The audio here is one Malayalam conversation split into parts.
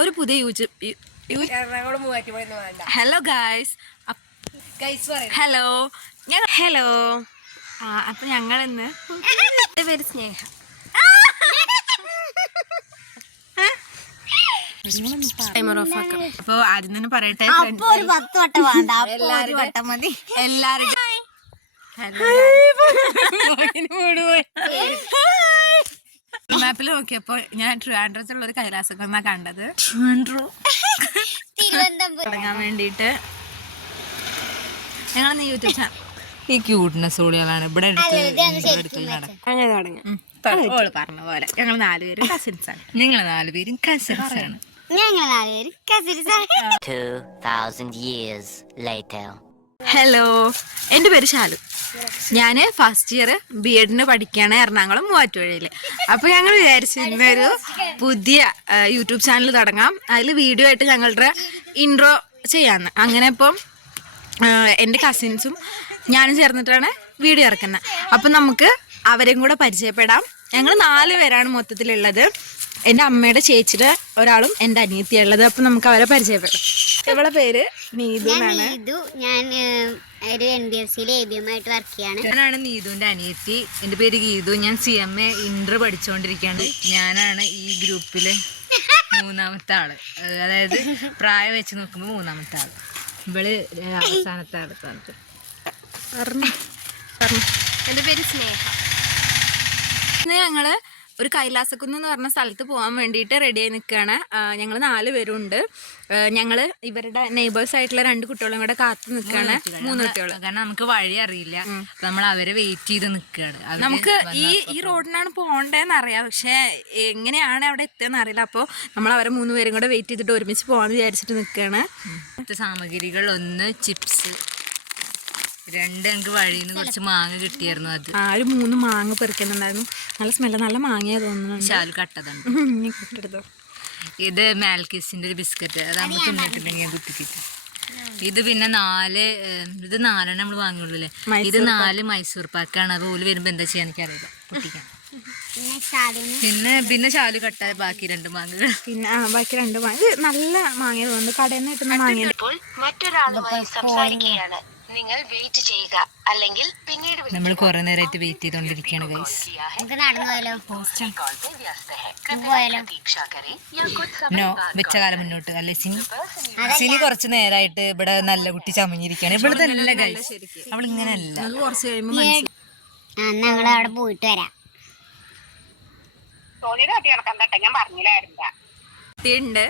ഒരു പുതിയ ഹലോ ഗായ്സ്. Hello hello. അപ്പൊ ഞങ്ങളിന്ന് എൻ്റെ പേര് സ്നേഹ. അപ്പൊ ആദ്യം തന്നെ പറയട്ടെ, എല്ലാവരും മാപ്പിൽ നോക്കിയപ്പോ ഞാൻ ട്രിവാൻഡ്രത്തുള്ള ഒരു കൈലാസക്കുന്നാ കണ്ടത്. തുടങ്ങാൻ വേണ്ടിട്ട് ഞങ്ങളന്ന് യൂട്യൂബ് ചാനൽ ഈ ക്യൂട്ട്നെസ് കൂടിയാണ് ഇവിടെ പറഞ്ഞ പോലെ ഞങ്ങൾ 4 പേരും കസിൻസ് ആണ്. നിങ്ങൾ 4 പേരും കസിൻസ് ആണ്. ഹലോ, എൻ്റെ പേര് ശാലു. ഞാൻ ഫസ്റ്റ് ഇയർ BEd പഠിക്കുകയാണ് എറണാകുളം മൂവാറ്റുപുഴയിൽ. അപ്പോൾ ഞങ്ങൾ വിചാരിച്ചു ഇന്നൊരു പുതിയ യൂട്യൂബ് ചാനൽ തുടങ്ങാം, അതിൽ വീഡിയോ ആയിട്ട് ഞങ്ങളുടെ ഇൻട്രോ ചെയ്യാമെന്ന്. അങ്ങനെ ഇപ്പം എൻ്റെ കസിൻസും ഞാനും ചേർന്നിട്ടാണ് വീഡിയോ ഇറക്കുന്നത്. അപ്പം നമുക്ക് അവരെയും കൂടെ പരിചയപ്പെടാം. ഞങ്ങൾ 4 പേരാണ് മൊത്തത്തിലുള്ളത്. എൻ്റെ അമ്മയുടെ ചേച്ചിയുടെ ഒരാളും എൻ്റെ അനിയത്തിയുള്ളത്. അപ്പം നമുക്ക് അവരെ പരിചയപ്പെടാം. ഇവളുടെ പേര് നീതു എന്നാണ്. ഞാൻ ഒരു NBFCയിൽ ABM ആയിട്ട് വർക്ക് ചെയ്യാണ്. ഞാനാണ് നീതുവിൻ്റെ അനിയത്തി. എൻ്റെ പേര് ഗീതു. ഞാൻ CMA ഇന്റർ പഠിച്ചുകൊണ്ടിരിക്കുകയാണ്. ഞാനാണ് ഈ ഗ്രൂപ്പിലെ 3ാമത്തെ ആള്, അതായത് പ്രായം വെച്ച് നോക്കുമ്പോൾ 3ാമത്തെ ആള്. ഇവള് അവസാനത്തെ ആള്. എൻ്റെ പേര് സ്നേഹ. ഇന്ന് ഞങ്ങള് ഒരു കൈലാസക്കുന്ന് എന്ന് പറഞ്ഞ സ്ഥലത്ത് പോകാൻ വേണ്ടിയിട്ട് റെഡിയായി നിൽക്കുകയാണ്. ഞങ്ങൾ 4 പേരുണ്ട്. ഞങ്ങൾ ഇവരുടെ നെയ്ബേഴ്സ് ആയിട്ടുള്ള 2 കുട്ടികളും കൂടെ കാത്തു നിൽക്കുകയാണ്. 3 കുട്ടികൾ. കാരണം നമുക്ക് വഴി അറിയില്ല, നമ്മൾ അവരെ വെയിറ്റ് ചെയ്ത് നിൽക്കുകയാണ്. നമുക്ക് ഈ റോഡിനാണ് പോകേണ്ടതെന്ന് അറിയാം, പക്ഷെ എങ്ങനെയാണ് അവിടെ എത്തുകയെന്ന് അറിയില്ല. അപ്പോൾ നമ്മൾ അവരെ 3 പേരും കൂടെ വെയിറ്റ് ചെയ്തിട്ട് ഒരുമിച്ച് പോകാമെന്ന് വിചാരിച്ചിട്ട് നിൽക്കുകയാണ്. സാമഗ്രികൾ 1 ചിപ്സ്, 2 ഞങ്ങൾക്ക് വഴിയിൽ നിന്ന് കുറച്ച് മാങ്ങ കിട്ടിയായിരുന്നു. അത് ഒരു 3 മാങ്ങ പെറുക്കുന്നുണ്ടായിരുന്നു. നല്ല സ്മെല്ല്, നല്ല മാങ്ങയാ തോന്നുന്നു. ശാലു കട്ടതാണ്. ഇത് മാൽക്കിസിന്റെ ഒരു ബിസ്ക്കറ്റ്, അത് നമ്മൾ തിന്നിട്ടുണ്ടെങ്കിൽ ഞാൻ കുത്തിക്കിട്ട്. ഇത് പിന്നെ 4 ഇത് 4 നമ്മൾ വാങ്ങിയുള്ളൂ അല്ലേ. ഇത് 4 മൈസൂർ പാക്കാണ്. അത് ഓല് വരുമ്പോ എന്താ ചെയ്യാൻ എനിക്കറിയില്ല, പൊട്ടിക്കാൻ. പിന്നെ ശാലു കട്ടായ ബാക്കി 2 മാങ്ങകൾ. പിന്നെ ബാക്കി 2 മാങ്ങ നല്ല മാങ്ങ തോന്നുന്നു, കടയിൽ നിന്ന് കിട്ടുന്ന മാങ്ങ. മറ്റൊരാളുമായി സംസാരിക്കുകയാണ്, നിങ്ങൾ വെയിറ്റ് ചെയ്യുക, അല്ലെങ്കിൽ പിന്നീട് നമ്മൾ കുറെ നേരമായിട്ട് വെയിറ്റ് ചെയ്തോണ്ടിരിക്കുകയാണ് ഗൈസ്. നോ, വെച്ച കാലം മുന്നോട്ട് അല്ലേ സിനി കുറച്ച് നേരമായിട്ട് ഇവിടെ നല്ല കുട്ടി ചമഞ്ഞിരിക്കുകയാണ്. ഇവിടെ തന്നെ ഗൈസ്, അവളിങ്ങനെയല്ല. കുറച്ച് കഴിയുമ്പോൾ ഞങ്ങൾ അവിടെ പോയിട്ട് വരാം. ഉണ്ട്.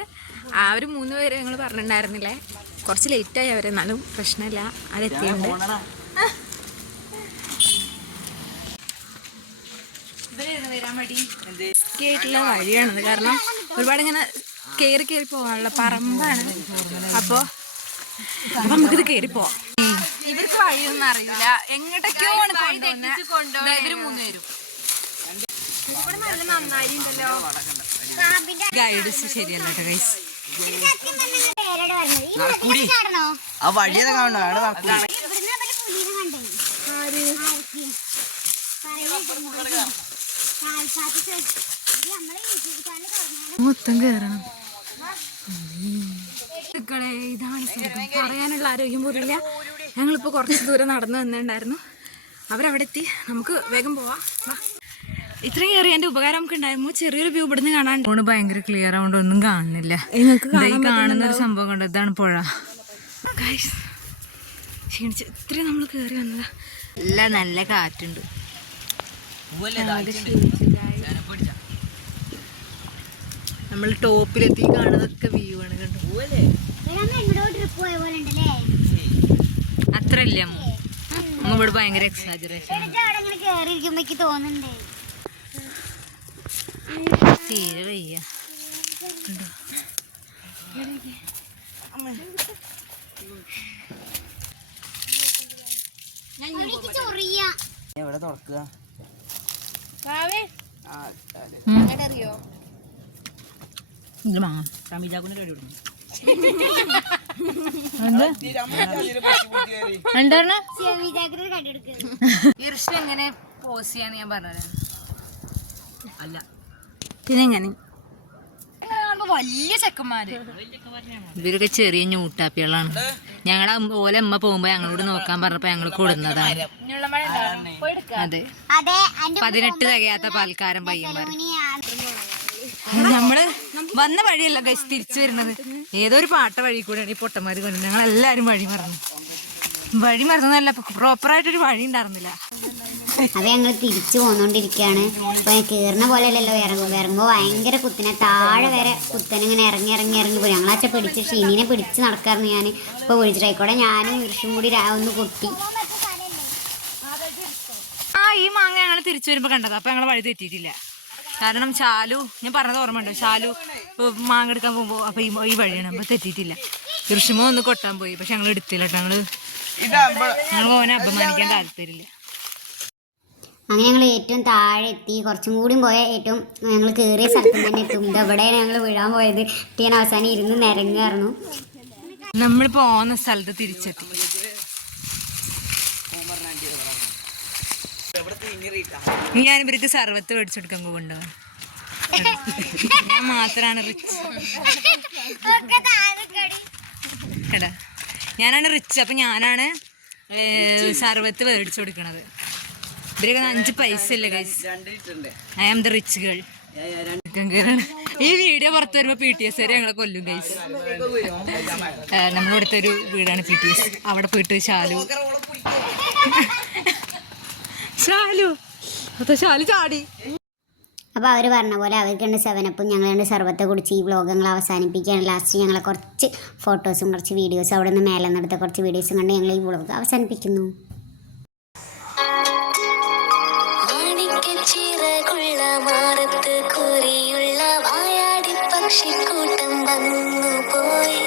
ആ ഒരു 3 പേര് ഞങ്ങൾ പറഞ്ഞിട്ടുണ്ടായിരുന്നില്ലേ, കുറച്ച് ലേറ്റായി അവർ, എന്നാലും പ്രശ്നമില്ല, അതെത്തിയുണ്ട്. ആയിട്ടുള്ള വഴിയാണത്, കാരണം ഒരുപാട് ഇങ്ങനെ കയറി പോകാനുള്ള പറമ്പാണ്. അപ്പോൾ നമുക്കിത് കയറി പോവാം. ഇവർക്ക് വഴിയൊന്നും അറിയില്ല, എങ്ങോട്ടൊക്കെയോ ഇവര് 3 പേരും. ഇവിടെ നല്ല നന്നായി ഉണ്ടല്ലോ. ഗൈഡ്സ് ശരിയല്ല കേട്ടോ ഗൈസ്. ആ വഴിയൊക്കെ കാണണം. മൊത്തം കേറണം. ഇതാണ് പറയാനുള്ള ആരോഗ്യം പോലില്ല. ഞങ്ങളിപ്പോ കുറച്ച് ദൂരം നടന്നു വന്നിട്ടുണ്ടായിരുന്നു. അവരവിടെ എത്തി. നമുക്ക് വേഗം പോവാം. ഇത്രയും കയറി എൻ്റെ ഉപകാരം നമുക്ക് ഉണ്ടായിരുന്നു. ചെറിയൊരു വ്യൂ ഇവിടുന്ന് കാണാൻ. ഫോണ് ഭയങ്കര ക്ലിയർ ആവുകൊണ്ട് ഒന്നും കാണുന്നില്ല. കാണുന്ന ഒരു സംഭവം കണ്ടു. ഇതാണ് പുഴ. ക്ഷീണിച്ച് ഇത്രയും നമ്മൾ കയറി വന്നതാ. നല്ല കാറ്റുണ്ട്. നമ്മൾ ടോപ്പിലെത്തി കാണുന്നതൊക്കെ വ്യൂ ആണ്. കണ്ടു അത്ര ഇല്ല അമ്മ ഇവിടെ ഭയങ്കര എക്സാജറേഷൻ. തീരെ വയ്യ. എവിടെ തുറക്കുക? ഇർഷ എങ്ങനെ പോസ് ചെയ്യാന്ന് ഞാൻ പറഞ്ഞത് അല്ല. പിന്നെ എങ്ങനെ വലിയ ചെക്കന്മാര്. ഇവരൊക്കെ ചെറിയ ഞൂട്ടാപ്പികളാണ്. ഞങ്ങളുടെ ഓലെ അമ്മ പോകുമ്പോ ഞങ്ങളോട് നോക്കാൻ പറഞ്ഞപ്പോ ഞങ്ങൾ കൊടുന്നതാണ്. അതെ, 18 തികയാത്ത പാൽക്കാരൻ പയ്യന്മാർ. നമ്മള് വന്ന വഴിയല്ല ഗൈസ് തിരിച്ചു വരുന്നത്, ഏതോ ഒരു പാട്ട വഴി കൂടെയാണ് ഈ പൊട്ടന്മാര് കൊണ്ടു. ഞങ്ങൾ എല്ലാരും വഴി മറന്നല്ല, പ്രോപ്പറായിട്ടൊരു വഴി ഉണ്ടായിരുന്നില്ല. അപ്പൊ ഞങ്ങൾ തിരിച്ചു പോന്നോണ്ടിരിക്കുകയാണ്. അപ്പൊ കീറുന്ന പോലെ അല്ലല്ലോ ഇറങ്ങുമ്പോ ഭയങ്കര കുത്തിനെ, താഴെ വരെ കുത്തനെ ഇങ്ങനെ ഇറങ്ങി പോയി. ഞങ്ങളാച്ച പിടിച്ച് ഷീനിനെ പിടിച്ച് നടക്കാറുണ്ട്. ഞാൻ ഇപ്പൊ വിളിച്ചിട്ടായിക്കോട്ടെ, ഞാനും വിഷും കൂടി ഒന്ന് കൊട്ടി. ഈ മാങ്ങ ഞങ്ങൾ തിരിച്ചു വരുമ്പോ കണ്ടത്. അപ്പൊ ഞങ്ങൾ വഴി തെറ്റിയിട്ടില്ല. കാരണം ശാലു, ഞാൻ പറഞ്ഞത് ഓർമ്മയുണ്ടോ, ശാലു മാങ്ങ എടുക്കാൻ പോകുമ്പോ അപ്പൊ ഈ വഴിയാണ്. അപ്പൊ തെറ്റിയിട്ടില്ല. കൃഷിമോ ഒന്ന് കൊട്ടാൻ പോയി, പക്ഷെ ഞങ്ങൾ എടുത്തില്ല കേട്ടോ. ഞങ്ങൾ ഓനെ അപമാനിക്കാൻ താല്പര്യമില്ല. അങ്ങനെ ഞങ്ങൾ ഏറ്റവും താഴെ എത്തി. കുറച്ചും കൂടി പോയാൽ ഏറ്റവും ഞങ്ങൾ കയറിയ സ്ഥലത്ത് തന്നെ എത്തും. ഇതെവിടെയാണ് ഞങ്ങൾ വീഴാൻ പോയത്. ഞാൻ അവസാനം ഇരുന്ന് നിരങ്ങായിരുന്നു. നമ്മൾ പോകുന്ന സ്ഥലത്ത് തിരിച്ചെത്തി. ഞാൻ ഇവർക്ക് സർവത്ത് മേടിച്ചെടുക്കാൻ പോകുന്നുണ്ടോ? ഞാൻ മാത്രാണ് റിച്ച്. എടാ, ഞാനാണ് റിച്ച്. അപ്പൊ ഞാനാണ് സർവത്ത് മേടിച്ചു കൊടുക്കണത്. ഇവരൊക്കെ 5 പൈസ ഇല്ല guys. I am the rich girl. ഈ വീഡിയോ പുറത്ത് വരുമ്പോ PTS വരെ ഞങ്ങളെ കൊല്ലും ഗൈസ്. നമ്മളിവിടുത്തെ ഒരു വീടാണ് PTS. അവിടെ പോയിട്ട് ശാലു ചാടി. അപ്പോൾ അവർ പറഞ്ഞ പോലെ അവർക്ക് 7 അപ്പും ഞങ്ങൾ സർബത്തെ കുടിച്ച് ഈ വ്ളോഗ് ഞങ്ങൾ അവസാനിപ്പിക്കുകയാണ്. ലാസ്റ്റ് ഞങ്ങൾ കുറച്ച് ഫോട്ടോസും കുറച്ച് വീഡിയോസും അവിടെ നിന്ന് മേലെ നിന്നെടുത്ത കുറച്ച് വീഡിയോസും കണ്ട് ഞങ്ങൾ ഈ വ്ളോഗ് അവസാനിപ്പിക്കുന്നു. കൂട്ടം വന്നു പോയി